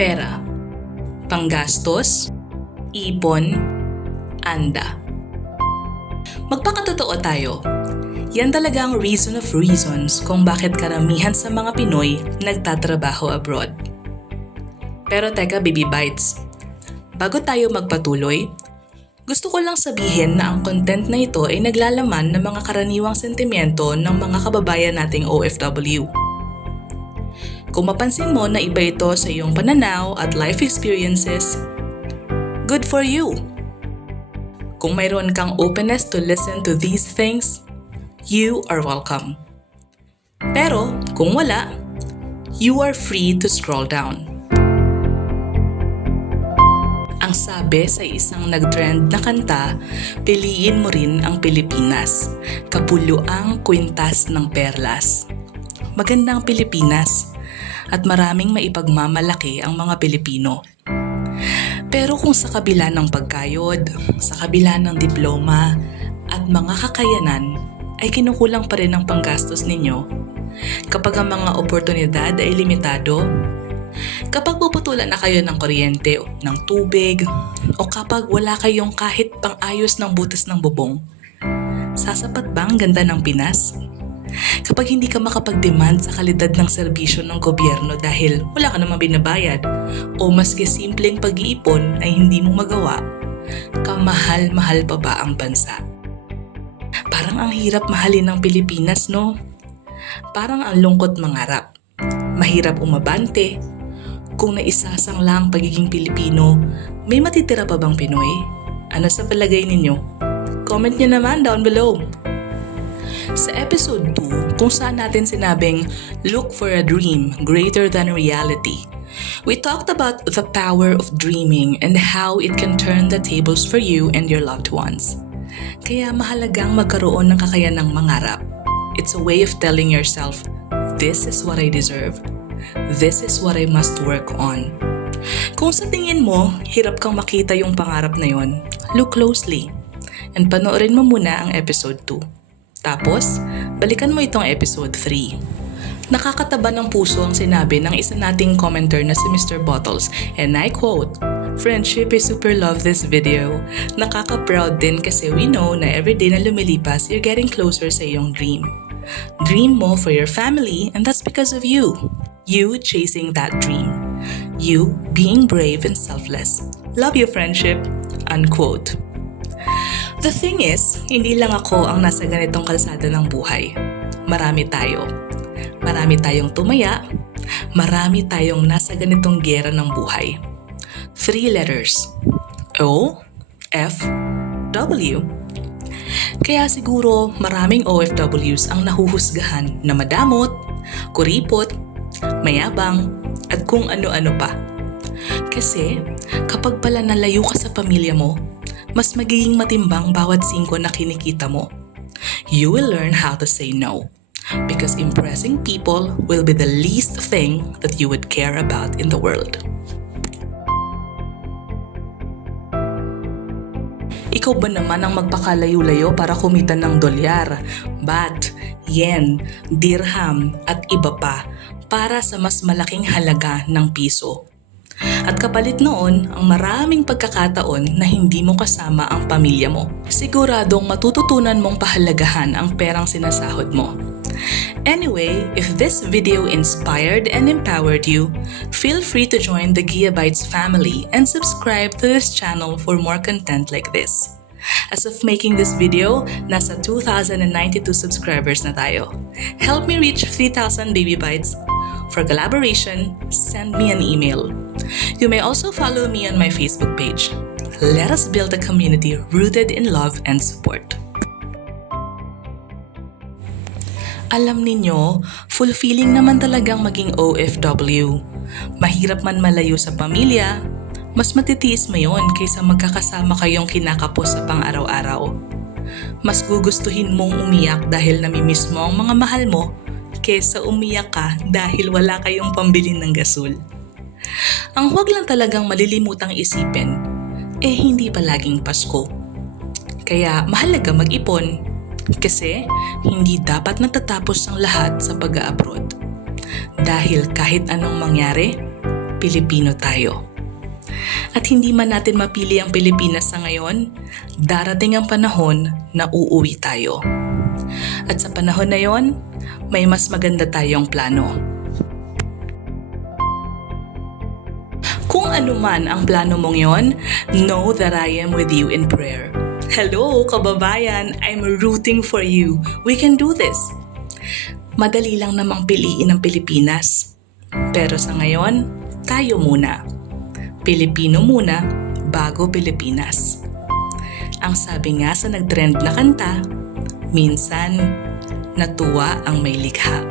pera, panggastos, ipon, anda. Magpakatotoo tayo. Yan talaga ang reason of reasons kung bakit karamihan sa mga Pinoy nagtatrabaho abroad. Pero teka, Baby Bites. Bago tayo magpatuloy, gusto ko lang sabihin na ang content na ito ay naglalaman ng mga karaniwang sentimiento ng mga kababayan nating OFW. Kung mapansin mo na iba ito sa iyong pananaw at life experiences, good for you! Kung mayroon kang openness to listen to these things, you are welcome. Pero kung wala, you are free to scroll down. Ang sabi sa isang nag-trend na kanta, piliin mo rin ang Pilipinas, kapuluang kwintas ng perlas. Magandang Pilipinas at maraming maipagmamalaki ang mga Pilipino. Pero kung sa kabila ng pagkayod, sa kabila ng diploma at mga kakayanan ay kinukulang pa rin ang panggastos ninyo, kapag ang mga oportunidad ay limitado, kapag puputulan na kayo ng kuryente, ng tubig, o kapag wala kayong kahit pang-ayos ng butas ng bubong, sasapat ba ang ganda ng Pinas? Kapag hindi ka makapag-demand sa kalidad ng serbisyo ng gobyerno dahil wala ka namang binabayad o maski simpleng pag-iipon ay hindi mo magawa, kamahal-mahal pa ba ang bansa? Parang ang hirap mahalin ng Pilipinas, no? Parang ang lungkot mangarap. Mahirap umabante. Kung naisasang lang pagiging Pilipino, may matitira pa bang Pinoy? Ano sa palagay ninyo? Comment nyo naman down below. Sa episode 2, kung saan natin sinabing look for a dream greater than reality, we talked about the power of dreaming and how it can turn the tables for you and your loved ones. Kaya mahalagang magkaroon ng kakayanang mangarap. It's a way of telling yourself, this is what I deserve. This is what I must work on. Kung sa tingin mo, hirap kang makita yung pangarap na yon, look closely. And panoorin mo muna ang episode 2. Tapos, balikan mo itong episode 3. Nakakataba ng puso ang sinabi ng isa nating commenter na si Mr. Bottles and I quote, Friendship is super love this video. Nakaka-proud din kasi we know na everyday na lumilipas, you're getting closer sa iyong dream. Dream mo for your family and that's because of you. You chasing that dream. You being brave and selfless. Love you friendship. Unquote. The thing is, hindi lang ako ang nasa ganitong kalsada ng buhay. Marami tayo. Marami tayong tumaya. Marami tayong nasa ganitong gera ng buhay. Three letters. O, F, W. Kaya siguro maraming OFWs ang nahuhusgahan na madamot, kuripot, mayabang, at kung ano-ano pa. Kasi kapag pala nalayo ka sa pamilya mo, mas magiging matimbang bawat singko na kinikita mo. You will learn how to say no. Because impressing people will be the least thing that you would care about in the world. Ikaw ba naman ang magpakalayo-layo para kumita ng dolyar, bat, yen, dirham at iba pa para sa mas malaking halaga ng piso? At kapalit noon, ang maraming pagkakataon na hindi mo kasama ang pamilya mo. Siguradong matututunan mong pahalagahan ang perang sinasahod mo. Anyway, if this video inspired and empowered you, feel free to join the Gigabytes family and subscribe to this channel for more content like this. As of making this video, nasa 2,092 subscribers na tayo. Help me reach 3,000 baby bites. For collaboration, send me an email. You may also follow me on my Facebook page. Let us build a community rooted in love and support. Alam ninyo, fulfilling naman talagang maging OFW. Mahirap man malayo sa pamilya, mas matitiis mo yon kaysa magkakasama kayong kinakapos sa pang-araw-araw. Mas gugustuhin mong umiyak dahil namimiss mo ang mga mahal mo kaysa umiyak ka dahil wala kayong pambili ng gasol. Ang huwag lang talagang malilimutang isipin, eh hindi palaging Pasko. Kaya mahalaga mag-ipon kasi hindi dapat natatapos ang lahat sa pag-abroad. Dahil kahit anong mangyari, Pilipino tayo. At hindi man natin mapili ang Pilipinas sa ngayon, darating ang panahon na uuwi tayo. At sa panahon na yon, may mas maganda tayong plano. Kung ano man ang plano mong yon, know that I am with you in prayer. Hello, kababayan! I'm rooting for you. We can do this. Madali lang namang piliin ang Pilipinas. Pero sa ngayon, tayo muna. Pilipino muna, bago Pilipinas. Ang sabi nga sa nagtrend na kanta, minsan, natuwa ang may likha.